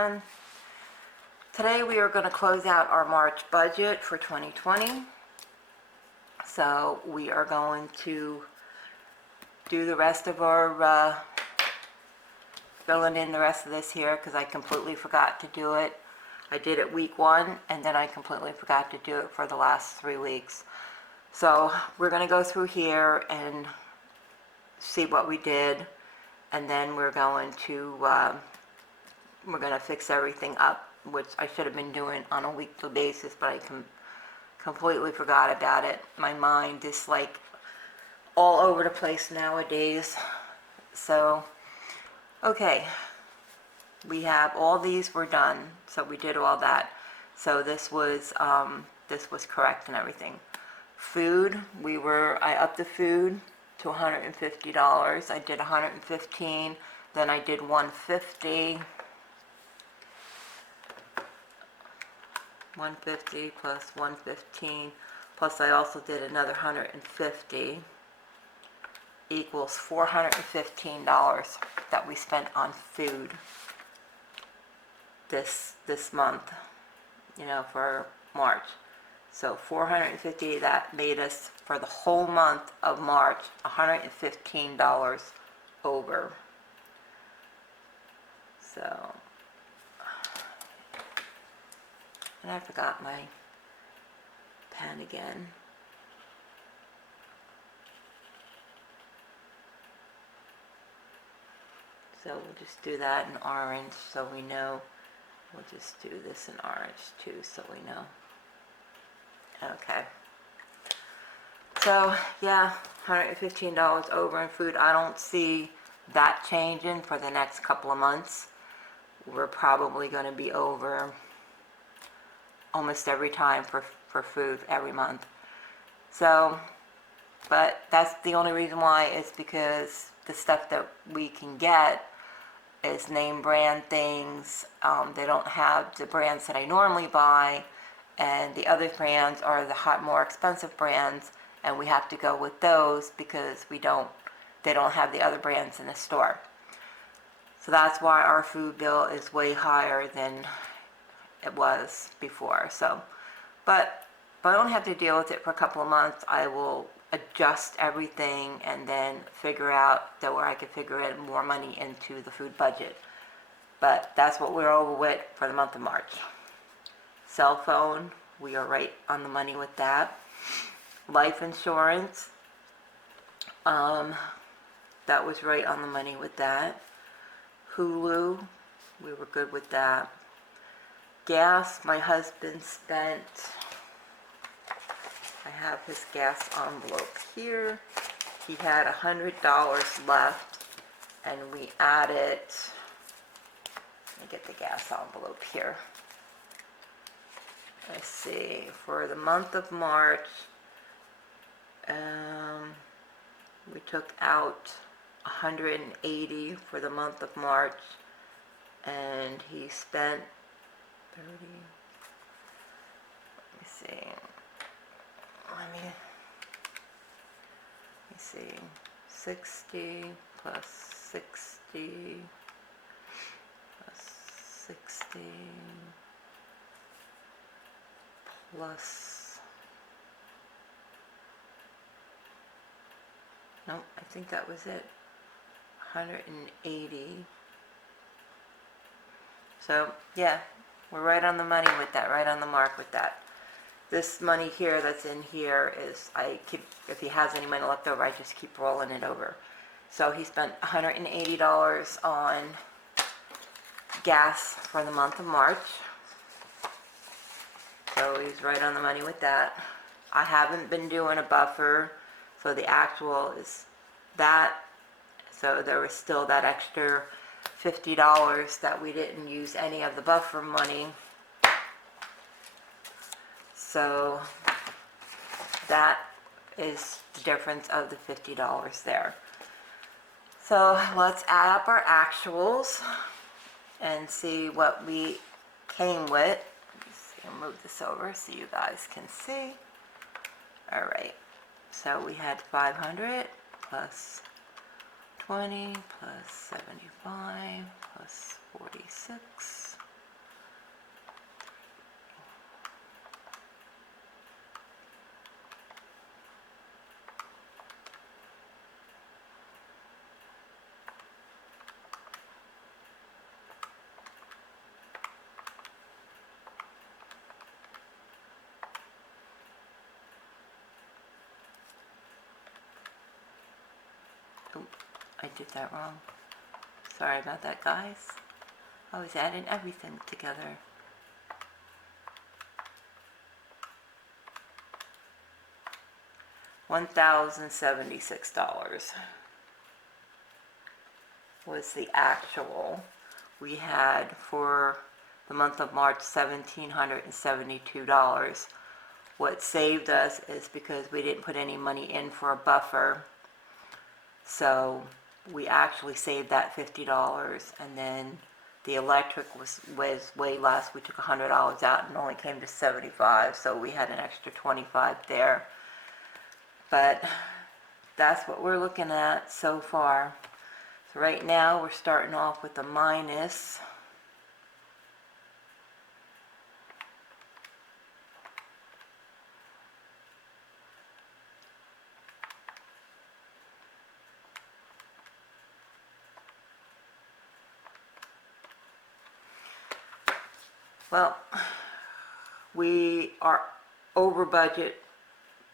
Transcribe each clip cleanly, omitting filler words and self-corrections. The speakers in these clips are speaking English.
everyone. Today we are going to close out our March budget for 2020. So we are going to do the rest of our filling in the rest of this here because I completely forgot to do it. I did it week 1 and then I completely forgot to do it for the last 3 weeks. So we're going to go through here and see what we did, and then we're going to fix everything up, which I should have been doing on a weekly basis, but I completely forgot about it. My mind is like all over the place nowadays. So okay, we have all these were done, so we did all that. So this was correct and everything. Food, I upped the food to $150. I did $115, then I did $150. $150 plus $115, plus I also did another $150, equals $415 that we spent on food this month, for March. So $450, that made us, for the whole month of March, $115 over. So, and I forgot my pen again. So we'll just do that in orange so we know. We'll just do this in orange too so we know. Okay. So yeah, $115 over in food. I don't see that changing for the next couple of months. We're probably going to be over almost every time for food every month. So, but that's the only reason why, is because the stuff that we can get is name brand things. They don't have the brands that I normally buy, and the other brands are the more expensive brands, and we have to go with those because they don't have the other brands in the store. So that's why our food bill is way higher than it was before. So, but I don't have to deal with it for a couple of months. I will adjust everything and then figure out that where I could figure in more money into the food budget. But that's what we're over with for the month of March. Cell phone, we are right on the money with that. Life insurance, that was right on the money with that. Hulu, we were good with that. Gas, my husband spent, I have his gas envelope here. He had $100 left, and we added, let me get the gas envelope here. Let's see, for the month of March, we took out $180 for the month of March, and he spent 30, let me see, let me see, 60 plus 60 plus 60 plus, no, I think that was it, 180. So yeah, we're right on the money with that, right on the mark with that. This money here that's in here is, if he has any money left over, I just keep rolling it over. So he spent $180 on gas for the month of March. So he's right on the money with that. I haven't been doing a buffer, so the actual is that. So there was still that extra $50 that we didn't use any of the buffer money. So that is the difference of the $50 there. So let's add up our actuals and see what we came with. I'll move this over so you guys can see. All right, so we had 500 plus 20 plus 75 plus 46 Oh, I did that wrong. Sorry about that, guys. I was adding everything together. $1,076 was the actual. We had for the month of March $1,772. What saved us is because we didn't put any money in for a buffer, so we actually saved that $50, and then the electric was way less. We took $100 out and only came to 75, so we had an extra 25 there. But that's what we're looking at so far. So right now we're starting off with a minus. Well, we are over budget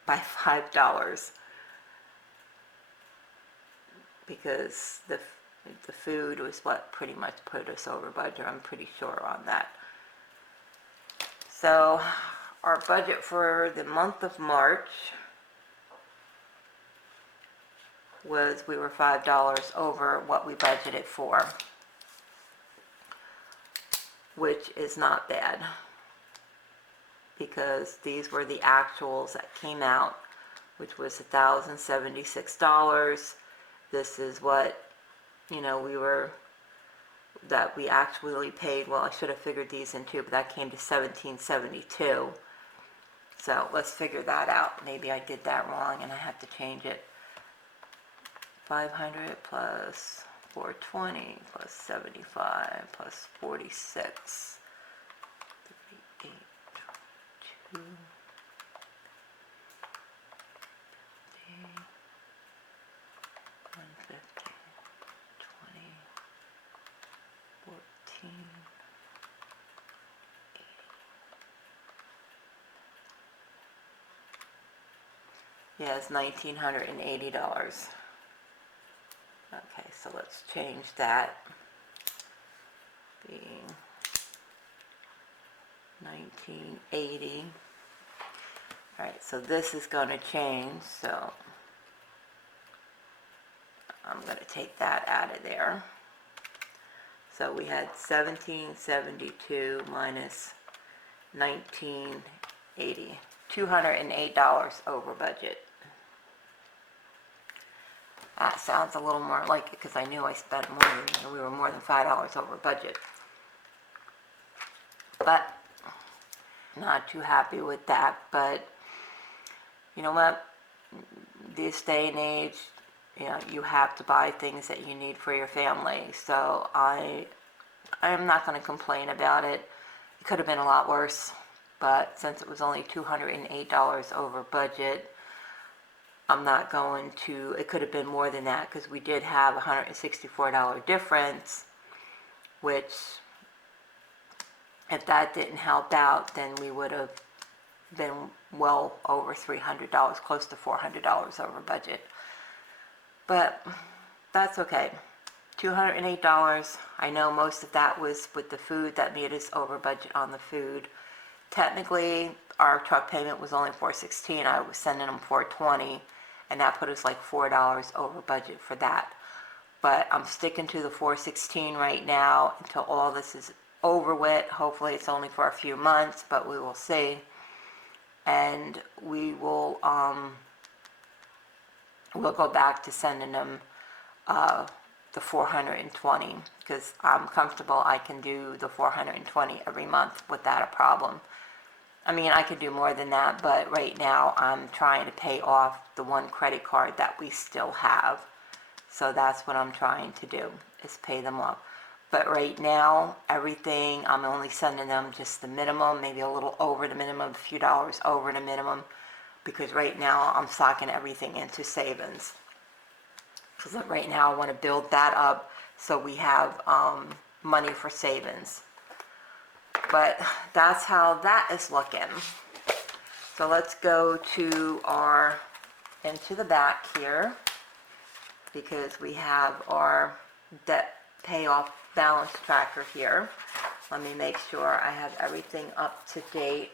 by $5 because the food was what pretty much put us over budget. I'm pretty sure on that. So our budget for the month of March was, we were $5 over what we budgeted for, which is not bad because these were the actuals that came out, which was $1,076. This is what, you know, that we actually paid. Well, I should have figured these in too, but that came to $1,772. So let's figure that out. Maybe I did that wrong and I have to change it. 500 plus 420 plus 75 plus 46. 38, 2, 150, 20, 14, 80. Yeah, it's $1,980. Okay, so let's change that. Being 1980. Alright, so this is going to change, so I'm going to take that out of there. So we had 1772 minus 1980. $208 over budget. That sounds a little more like it because I knew I spent more than, we were more than $5 over budget. But not too happy with that. But you know what? This day and age, you know, you have to buy things that you need for your family. So I'm not going to complain about it. It could have been a lot worse, but since it was only $208 over budget, I'm not going to, it could have been more than that because we did have a $164 difference, which if that didn't help out, then we would have been well over $300, close to $400 over budget. But that's okay. $208. I know most of that was with the food that made us over budget on the food. Technically, our truck payment was only $416. I was sending them $420, and that put us like $4 over budget for that. But I'm sticking to the $416 right now until all this is over with. Hopefully, it's only for a few months, but we will see. And we will we'll go back to sending them the $420 because I'm comfortable I can do the $420 every month without a problem. I mean, I could do more than that, but right now I'm trying to pay off the one credit card that we still have. So that's what I'm trying to do, is pay them off. But right now, everything, I'm only sending them just the minimum, maybe a little over the minimum, a few dollars over the minimum, because right now I'm stocking everything into savings. Because right now I want to build that up so we have money for savings. But that's how that is looking. So let's go to into the back here. because we have our debt payoff balance tracker here. Let me make sure I have everything up to date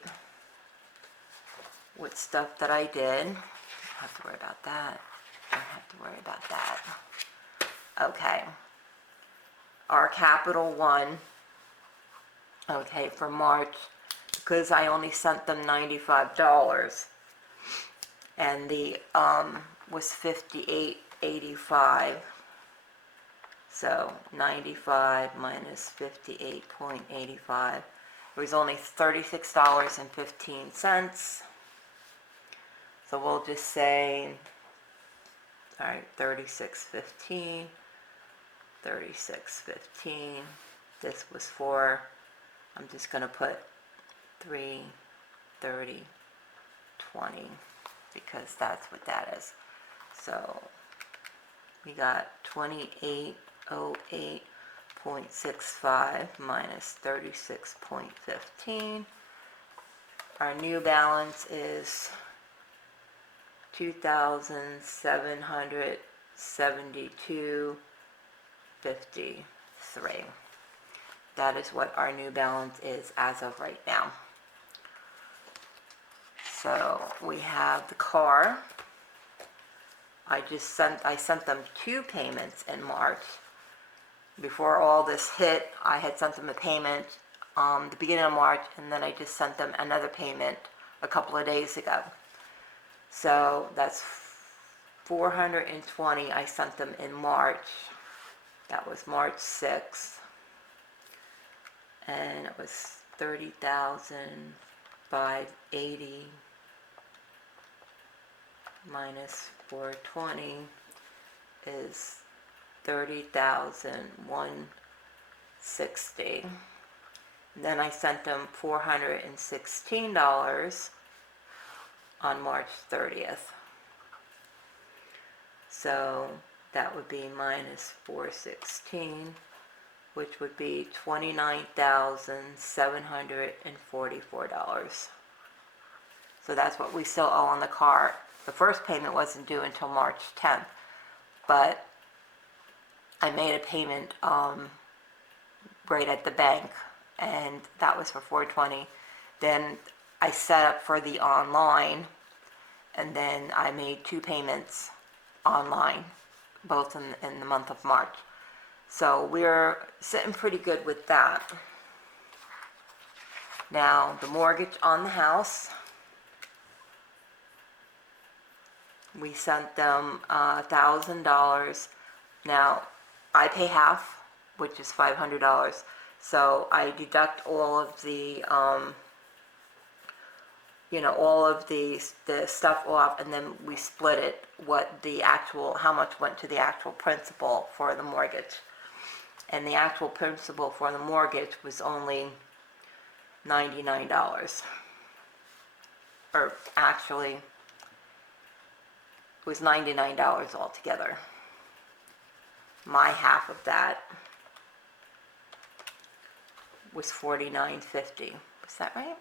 with stuff that I did. Don't have to worry about that. Don't have to worry about that. Okay. Our Capital One, okay, for March, because I only sent them $95, and the was $58.85. So 95 minus 58.85. It was only $36.15. So we'll just say, all right, 36.15, 36.15. This was for, I'm just going to put 330.20 because that's what that is. So we got 2808.65 minus 36.15. Our new balance is $2,772.53. That is what our new balance is as of right now. So we have the car. I sent them 2 payments in March. Before all this hit, I had sent them a payment the beginning of March, and then I just sent them another payment a couple of days ago. So that's 420 I sent them in March. That was March 6th. And it was 30,580 minus 420 is 30,160. Then I sent them $416 on March 30th. So that would be minus 416, which would be $29,744. So that's what we still owe on the car. The first payment wasn't due until March 10th, but I made a payment right at the bank, and that was for $420. Then I set up for the online, and then I made 2 payments online, both in the month of March. So we're sitting pretty good with that. Now, the mortgage on the house, we sent them $1,000. Now, I pay half, which is $500. So I deduct all of the, all of the stuff off, and then we split it, how much went to the actual principal for the mortgage. And the actual principal for the mortgage was only $99. Or actually, it was $99 altogether. My half of that was $49.50. Was that right?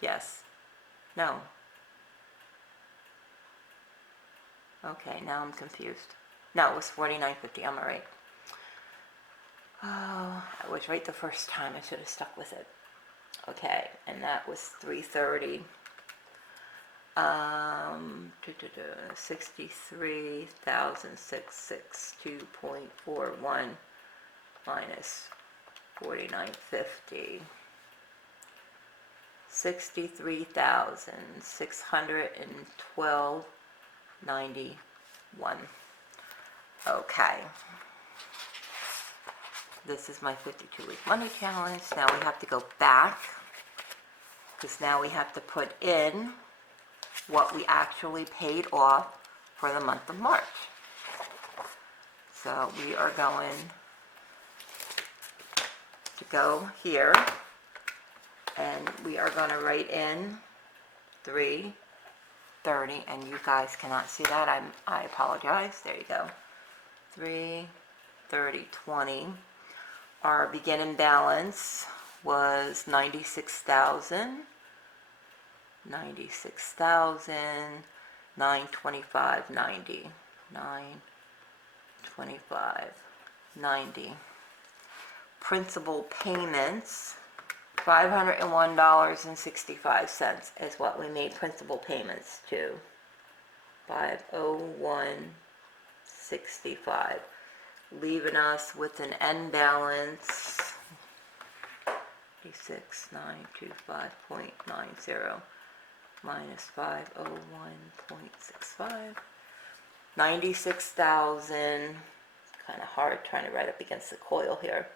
Yes. No. Okay, now I'm confused. No, it was $49.50. I'm all right. Oh, I was right the first time. I should have stuck with it. Okay, and that was $330. 63,662.41 minus 49.50. 63,612.91. Okay. This is my 52-week money challenge. Now we have to go back, because now we have to put in what we actually paid off for the month of March. So we are going to go here, and we are going to write in 330, and you guys cannot see that. I apologize. There you go. 330.20. Our beginning balance was $96,925.90. 925 90. Principal payments, $501.65 is what we made principal payments to. 501.65, leaving us with an end balance 36925.90 minus 501.65, 96,000. Kind of hard trying to write up against the coil here.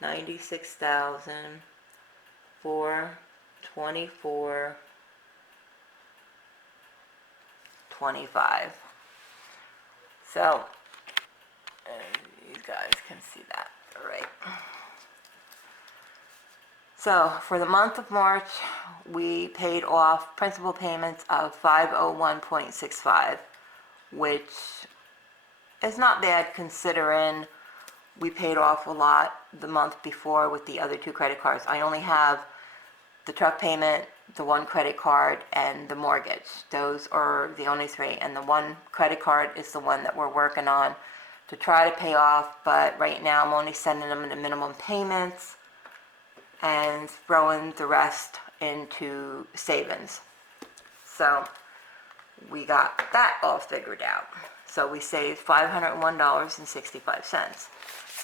96,424.25. So you guys can see that, all right? So for the month of March, we paid off principal payments of 501.65, which is not bad considering we paid off a lot the month before with the other 2 credit cards. I only have the truck payment, the 1 credit card, and the mortgage. Those are the only 3, and the 1 credit card is the one that we're working on to try to pay off, but right now I'm only sending them the minimum payments and throwing the rest into savings. So we got that all figured out. So we saved $501.65.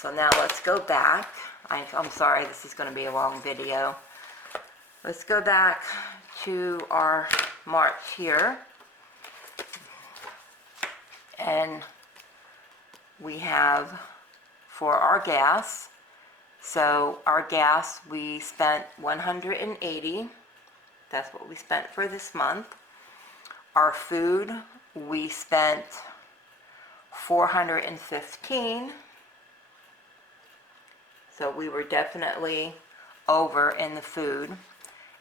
So now let's go back. I'm sorry, this is going to be a long video. Let's go back to our March here. And we have for our gas. So our gas, we spent $180. That's what we spent for this month. Our food, we spent $415. So we were definitely over in the food.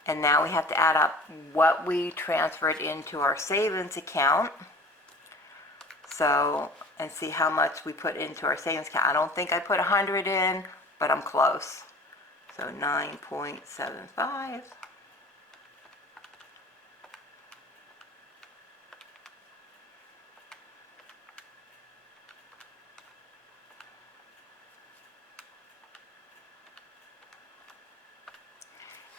And now we have to add up what we transferred into our savings account. So, and see how much we put into our savings account. I don't think I put 100 in, but I'm close. So 9.75.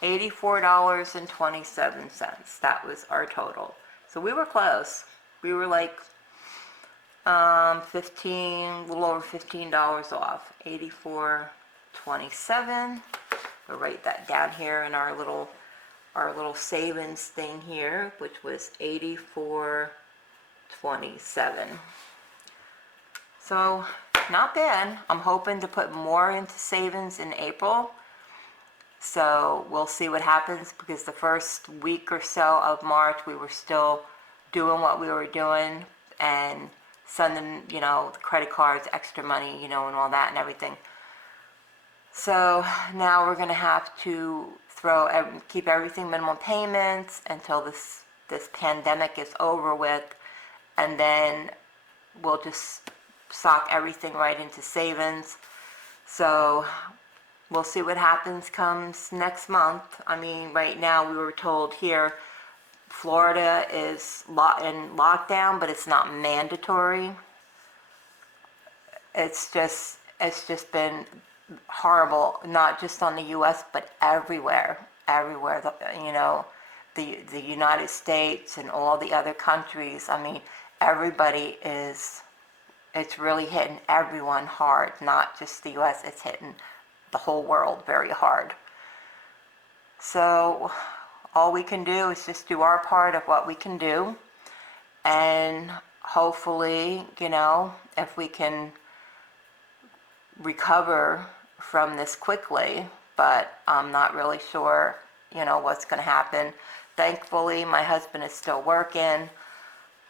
$84.27. That was our total. So we were close. We were like 15, a little over $15 off. 84.27. We'll write that down here in our little savings thing here, which was 84.27. So not bad. I'm hoping to put more into savings in April. So we'll see what happens, because the first week or so of March we were still doing what we were doing and sending, the credit cards, extra money, and all that and everything. So now we're going to have to keep everything minimum payments until this pandemic is over with, and then we'll just sock everything right into savings. So we'll see what happens comes next month. I mean, right now we were told here Florida is in lockdown, but it's not mandatory. It's just been horrible, not just on the U.S., but everywhere. The United States and all the other countries. I mean, it's really hitting everyone hard, not just the U.S., it's hitting the whole world very hard. So all we can do is just do our part of what we can do, and hopefully, if we can recover from this quickly, but I'm not really sure, what's going to happen. Thankfully, my husband is still working.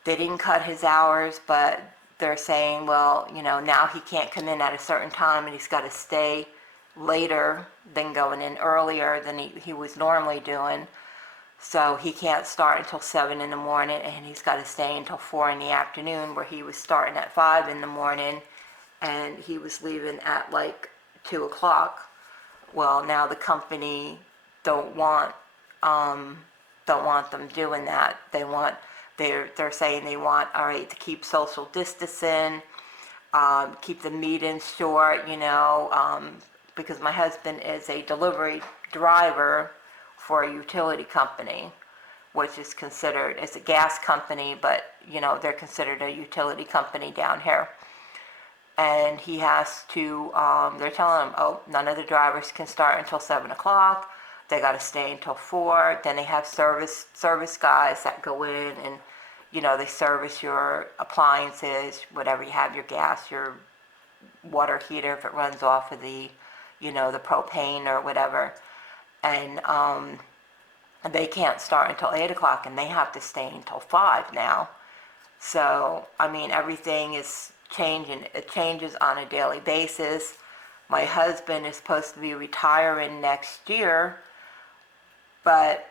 They didn't cut his hours, but they're saying, well, now he can't come in at a certain time, and he's got to stay later than going in earlier than he was normally doing. So he can't start until 7 in the morning, and he's got to stay until 4 in the afternoon, where he was starting at 5 in the morning, and he was leaving at like 2 o'clock. Well, now the company don't want them doing that. They want they're saying they want, all right, to keep social distancing, keep the meetings short, because my husband is a delivery driver for a utility company, which is considered, it's a gas company, but, they're considered a utility company down here. And he has to, they're telling him, oh, none of the drivers can start until 7 o'clock. They got to stay until 4. Then they have service guys that go in and, they service your appliances, whatever you have, your gas, your water heater, if it runs off of the, the propane or whatever. And they can't start until 8 o'clock, and they have to stay until 5 now. So, I mean, everything is changing. It changes on a daily basis. My husband is supposed to be retiring next year, but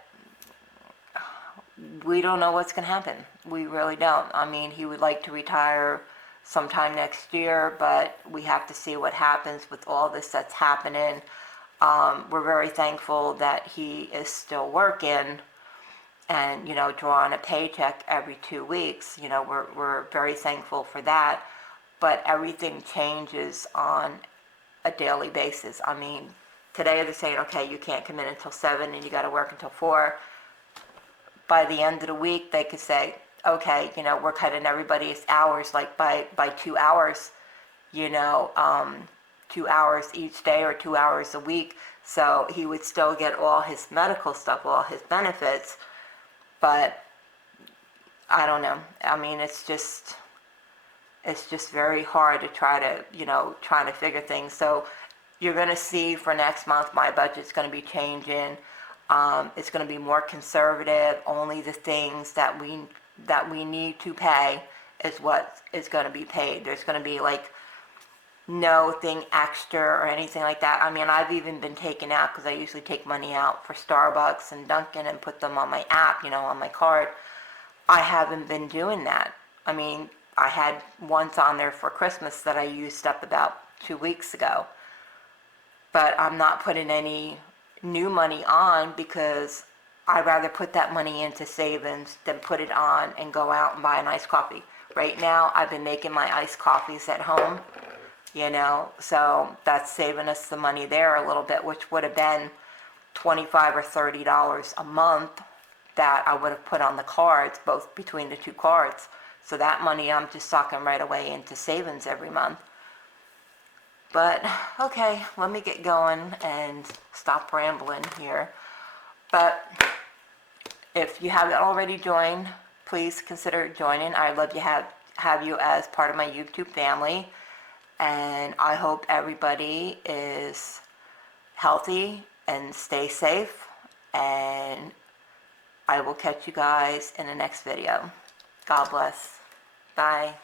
we don't know what's going to happen. We really don't. I mean, he would like to retire sometime next year, but we have to see what happens with all this that's happening. We're very thankful that he is still working and, drawing a paycheck every 2 weeks. We're very thankful for that. But everything changes on a daily basis. I mean, today they're saying, okay, you can't come in until 7 and you got to work until 4. By the end of the week, they could say, okay, we're cutting everybody's hours like by 2 hours, 2 hours each day or 2 hours a week. So he would still get all his medical stuff, all his benefits. But I don't know. I mean, it's just very hard to try to figure things. So you're going to see for next month, my budget's going to be changing. It's going to be more conservative. Only the things that we need to pay is what is going to be paid. There's going to be like no thing extra or anything like that. I mean, I've even been taken out because I usually take money out for Starbucks and Dunkin' and put them on my app, on my card. I haven't been doing that. I mean, I had once on there for Christmas that I used up about 2 weeks ago. But I'm not putting any new money on because I'd rather put that money into savings than put it on and go out and buy an iced coffee. Right now, I've been making my iced coffees at home, so that's saving us the money there a little bit, which would have been $25 or $30 a month that I would have put on the cards, both between the 2 cards. So that money I'm just sucking right away into savings every month. But, okay, let me get going and stop rambling here. But if you haven't already joined, please consider joining. I'd love to have you as part of my YouTube family. And I hope everybody is healthy and stay safe. And I will catch you guys in the next video. God bless. Bye.